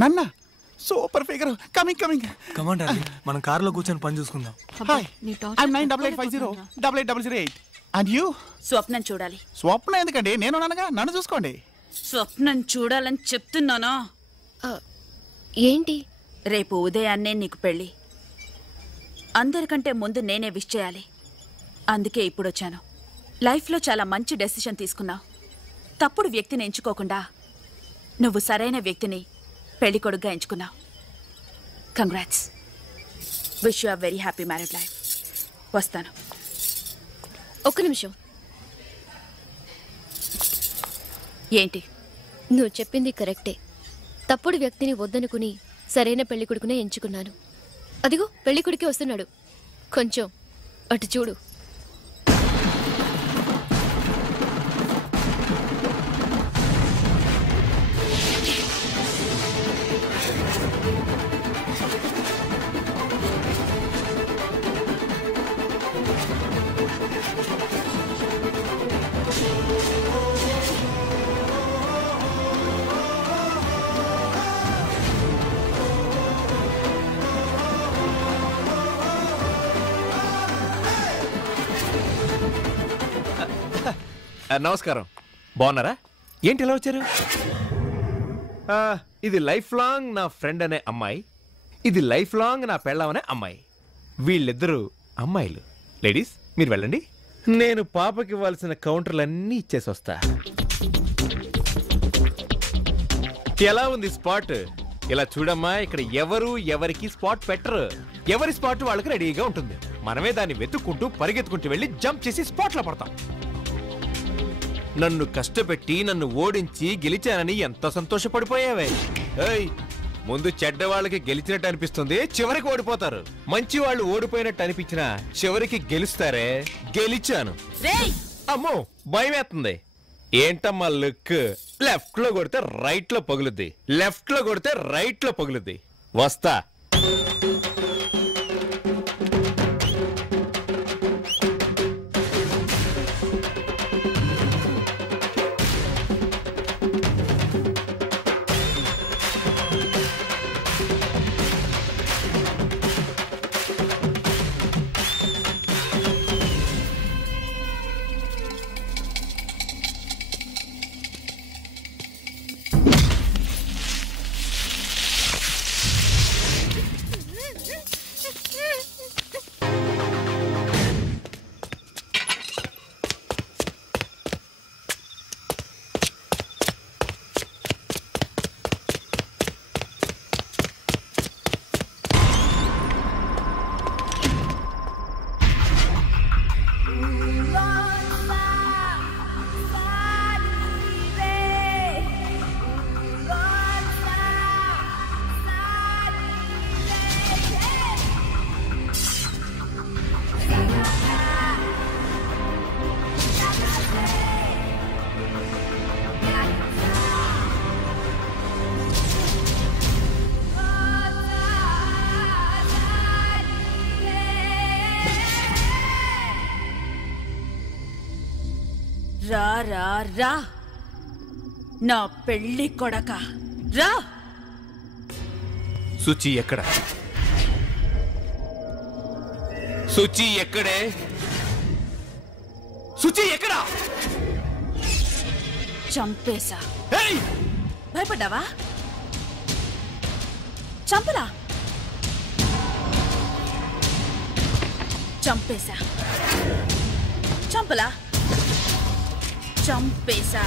నన్న super figure coming coming command darling మనం కార్లో కూర్చొని పని చూసుకుందాం. Hi I'm 98508808 and you? స్వప్నం చూడాలి. స్వప్నం ఎందుకండి, నేను నాన్నగా, నన్ను చూసుకోండి. స్వప్నం చూడాలని చెప్తున్నానా? ఏంటి? రేపు ఉదయాన్నే నీకు పెళ్ళి. అందరికంటే ముందు నేనే విష్ చేయాలి. అందుకే ఇప్పుడు వచ్చాను. లైఫ్లో చాలా మంచి డెసిషన్ తీసుకున్నావు. తప్పుడు వ్యక్తిని ఎంచుకోకుండా నువ్వు సరైన వ్యక్తిని పెళ్లి కొడుకుగా ఎంచుకున్నావు. Congrats. Wish you are very happy married life. వస్తాను. ఒక్క నిమిషం. ఏంటి? నువ్వు చెప్పింది కరెక్టే. తప్పుడు వ్యక్తిని వద్దనుకుని సరైన పెళ్లికొడుకునే ఎంచుకున్నాను. అదిగో పెళ్లికొడుకే వస్తున్నాడు. కొంచెం అటు చూడు. నమస్కారం. బాగున్నారా? ఏంటి ఎలా వచ్చారు? ఇది లైఫ్ లాంగ్ నా ఫ్రెండ్ అనే అమ్మాయి, ఇది లైఫ్ లాంగ్ నా పెళ్ళాం అనే అమ్మాయి. వీళ్ళిద్దరూ అమ్మాయిలు. లేడీస్ మీరు వెళ్ళండి, నేను పాపకి ఇవ్వాల్సిన కౌంటర్లన్నీ ఇచ్చేసి వస్తా. ఎలా ఉంది స్పాట్? ఇలా చూడమ్మా, ఇక్కడ ఎవరు ఎవరికి స్పాట్ పెట్టరు. ఎవరి స్పాట్ వాళ్ళకి రెడీగా ఉంటుంది. మనమే దాన్ని వెతుక్కుంటూ పరిగెత్తుకుంటూ వెళ్ళి జంప్ చేసి స్పాట్లో పడతాం. నన్ను కష్టపెట్టి నన్ను ఓడించి గెలిచానని ఎంత సంతోషపడిపోయావే. ముందు చెడ్డ వాళ్ళకి గెలిచినట్టు అనిపిస్తుంది, చివరికి ఓడిపోతారు. మంచి వాళ్ళు ఓడిపోయినట్టు అనిపించినా చివరికి గెలుస్తారే. గెలిచాను. అమ్మో భయం వేస్తుంది. ఏంటమ్మా లుక్? లెఫ్ట్ లో కొడితే రైట్ లో పగులుద్ది, లెఫ్ట్ లో కొడితే రైట్ లో పగులుద్ది. వస్తా. రా రా రా నా పెళ్లి కొడక రా. సుచి ఎక్కడ? సుచి ఎక్కడే? సుచి ఎక్కడ? చంపేశా. భయపడ్డావా? చంపలా. చంపేశా. చంపలా. చంపేశా.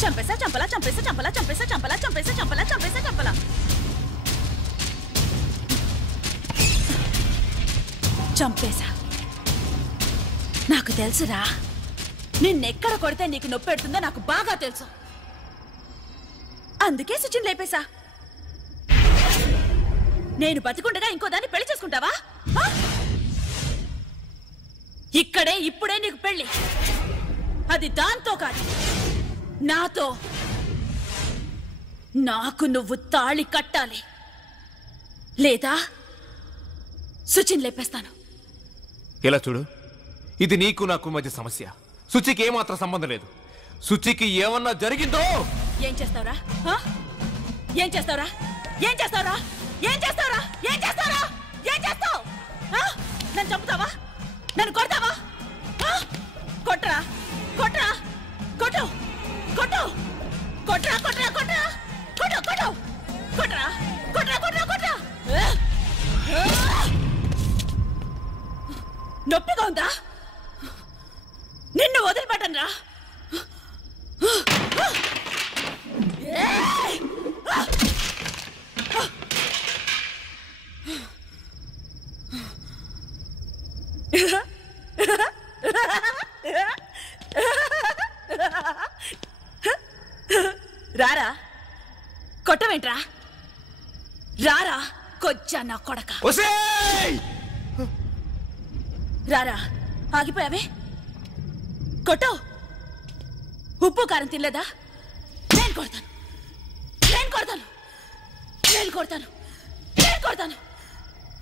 చంపేశా. చంపలా. చంపేశా. చంపలా. చంపేశా. చంపలా. చంపేశా. చంపలా. చంపేశా. చంపలా. చంపేశా. నాకు తెలుసురా, నిన్నెక్కడ కొడితే నీకు నొప్పి పెడుతుందో నాకు బాగా తెలుసు. అందుకే సుచిని లేపేశా. నేను బతికుండగా ఇంకో దాన్ని పెళ్లి చేసుకుంటావా? ఇక్కడే ఇప్పుడే నీకు పెళ్లి. అది దాంతో కాదు, నాతో. నాకు నువ్వు తాళి కట్టాలి, లేదా సుచిని లేపేస్తాను. ఇలా చూడు, ఇది నీకు నాకు మధ్య సమస్య. సుచికి ఏమాత్రం సంబంధం లేదు. సుచికి ఏమన్నా జరిగిందో ఏం చేస్తావురా? ఏం చేస్తావురా? ఏం చేస్తావురా? ఏం చేస్తావురా? ఏం చేస్తావురా? ఏం చేస్తావు? నన్ను చంపుతావా? నన్ను కొడతావా? కొట్టరా కొట్టరా కొట్టు కొట్టు కొట్టరా కొట్టరా కొట్టరా కొట్టు కొట్టు కొట్టరా కొట్టరా కొట్టరా కొట్టరా. నొప్పిగా ఉందా? నిన్ను వదిలిపెట్టను రా. రారా కొట్టవేంట్రా? రారా కొజ్జా నా కొడక. రారా ఆగిపోయావే. కొట్టు. ఉప్పు కారం తినలేదా? నేను కొడతాను నేను కొడతాను నేను కొడతాను నేను కొడతాను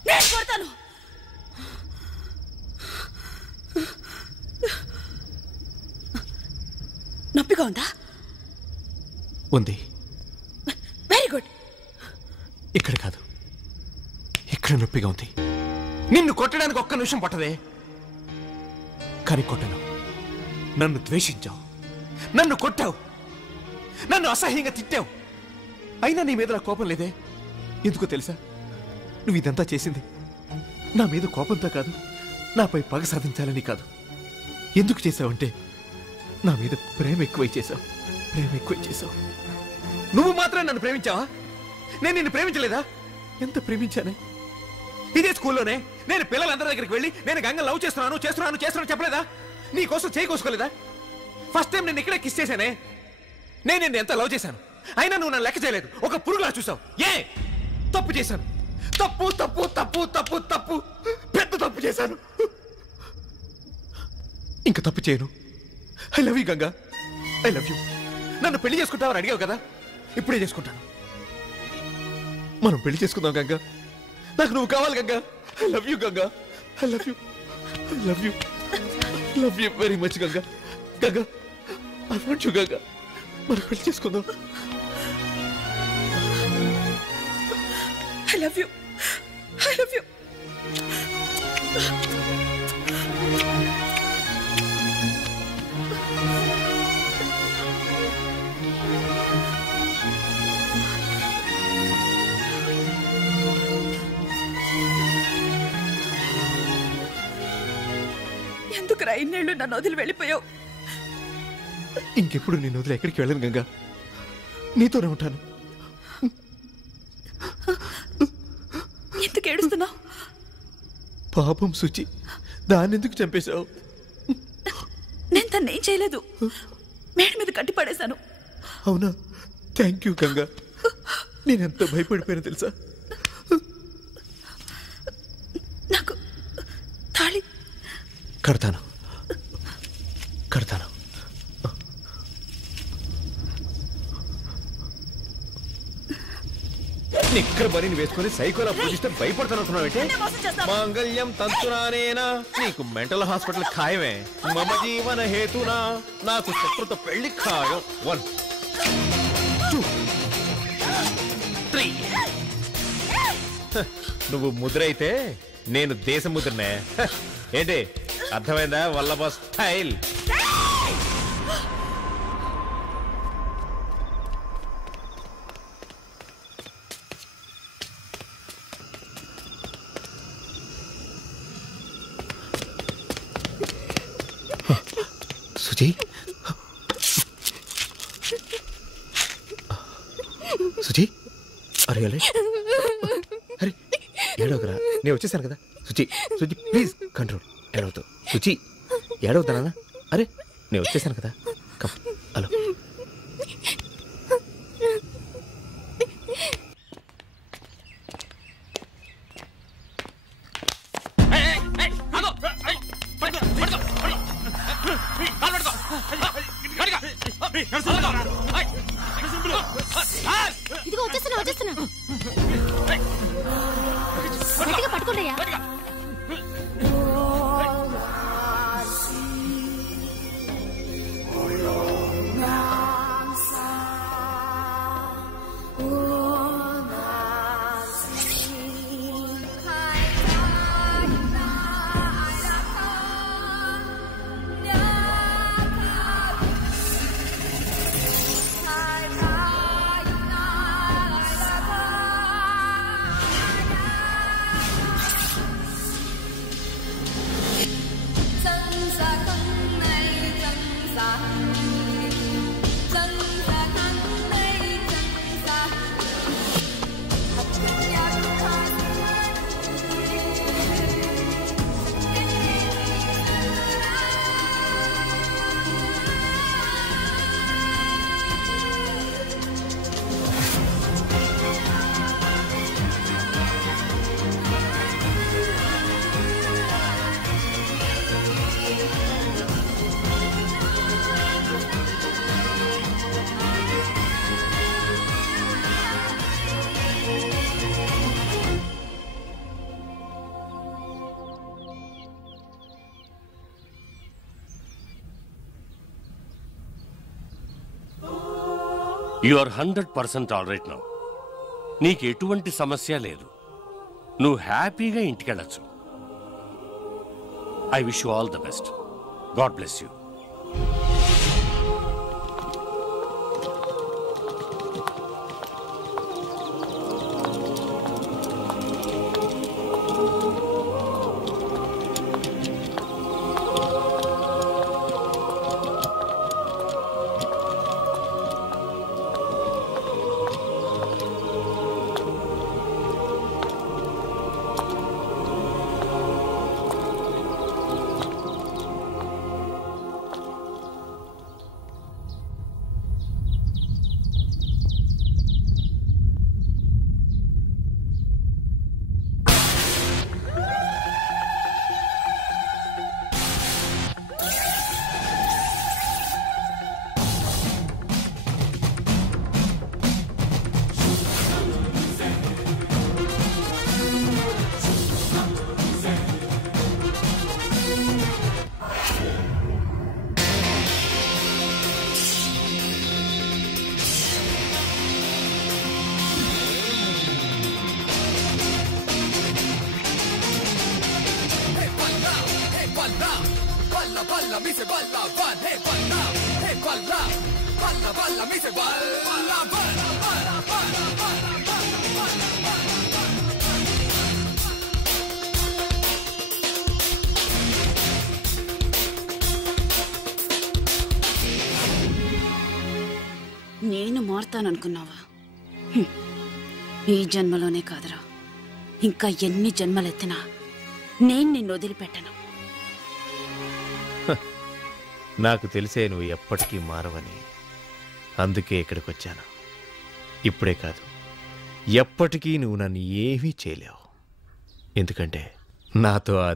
నేను కొడతాను. నొప్పిగా ఉందా? ఉంది. Very good. ఇక్కడ కాదు, ఇక్కడ నొప్పిగా ఉంది. నిన్ను కొట్టడానికి ఒక్క నిమిషం పట్టదే, కానీ కొట్టను. నన్ను ద్వేషించావు, నన్ను కొట్టావు, నన్ను అసహ్యంగా తిట్టావు. అయినా నీ మీద నా కోపం లేదే. ఎందుకో తెలుసా? నువ్వు ఇదంతా చేసింది నా మీద కోపంతో కాదు, నాపై పగ సాధించాలని కాదు. ఎందుకు చేసావంటే నా మీద ప్రేమ ఎక్కువై చేశావు. ప్రేమ ఎక్కువై చేశావు. నువ్వు మాత్రం నన్ను ప్రేమించావా? నేను నిన్ను ప్రేమించలేదా? ఎంత ప్రేమించానే. ఇదే స్కూల్లోనే నేను పిల్లలందరి దగ్గరికి వెళ్ళి నేను గంగ లవ్ చేస్తున్నాను చేస్తున్నాను చేస్తున్నాను చెప్పలేదా? నీ కోసం చేయి కోసుకోలేదా? ఫస్ట్ టైం నేను ఇక్కడే కిస్ చేశానే. నేను నిన్ను ఎంత లవ్ చేశాను, అయినా నువ్వు నన్ను లెక్క చేయలేదు. ఒక పురుగులా చూసావు. ఏ తప్పు చేశాను? తప్పు తప్పు తప్పు తప్పు తప్పు పెద్ద తప్పు చేశాను. ఇంకా తప్పు చేయను. I love you Ganga, I love you. నన్ను పెళ్లి చేసుకుంటావని అడిగావు కదా, ఇప్పుడే చేసుకుంటాను. మనం పెళ్లి చేసుకుందాం గంగా. నాకు నువ్వు కావాలి Ganga. I love you Ganga, I love you, I love you, love you very much Ganga. Ganga I want you Ganga. మనం పెళ్లి చేసుకుందాం. I love you, I love you. ఎందుకురా ఇన్నేళ్ళు నన్ను వదిలి వెళ్ళిపోయావు? ఇంకెప్పుడు నేను వదిలి ఎక్కడికి వెళ్ళను గంగా, నీతోనే ఉంటాను. ఎందుకు ఏడుస్తున్నావు? పాపం శుచి, దాన్ని ఎందుకు చంపేశావు? నేను తన్నేం చేయలేదు, మేడ మీద కట్టి పడేశాను. అవునా? Thank you Ganga. నేనెంత భయపడిపోయాను తెలుసా? నాకు తాళి కడతాను కడతాను. నిక్కర బనిని వేసుకుని సైకోలా పూజిస్తే భయపడతానుకున్నావంటే? మాంగళ్యం తంతునానేనా, నీకు మెంటల్ హాస్పిటల్ ఖాయమే. మమ జీవన హేతునా, నాకు శత్రుత పెళ్లి ఖాయం. 1 2 3. నువ్వు ముద్ర అయితే నేను దేశ ముద్రనే. ఏంటి అర్థమైందా? వల్లభ స్టైల్. సుజీ, సుజీ, అరే అరే ఏడవకరా, నేను వచ్చేసాను కదా. Suji, Suji please control. ఏడవుతావు సుజీ, ఏడవుతానా? అరే నేను వచ్చేసాను కదా. Come hello. ఇదిగో వచ్చేస్తున్నా వచ్చేస్తున్నా. గట్టిగా పట్టుకోండియా. You are 100% all right now. నీకు ఎటువంటి సమస్య లేదు. నువ్వు హ్యాపీగా ఇంటికెళ్ళచ్చు. I wish you all the best. God bless you. నేను మారుతాననుకున్నావా? ఈ జన్మలోనే కాదురా, ఇంకా ఎన్ని జన్మలెత్తినా నేను నిన్ను వదిలిపెట్టను. నాకు తెలిసే నువ్వు ఎప్పటికీ మారవని. అందుకే ఇక్కడికి వచ్చాను. ఇప్పుడే కాదు, ఎప్పటికీ నువ్వు నన్ను ఏమీ చేయలేవు. ఎందుకంటే నాతో ఆ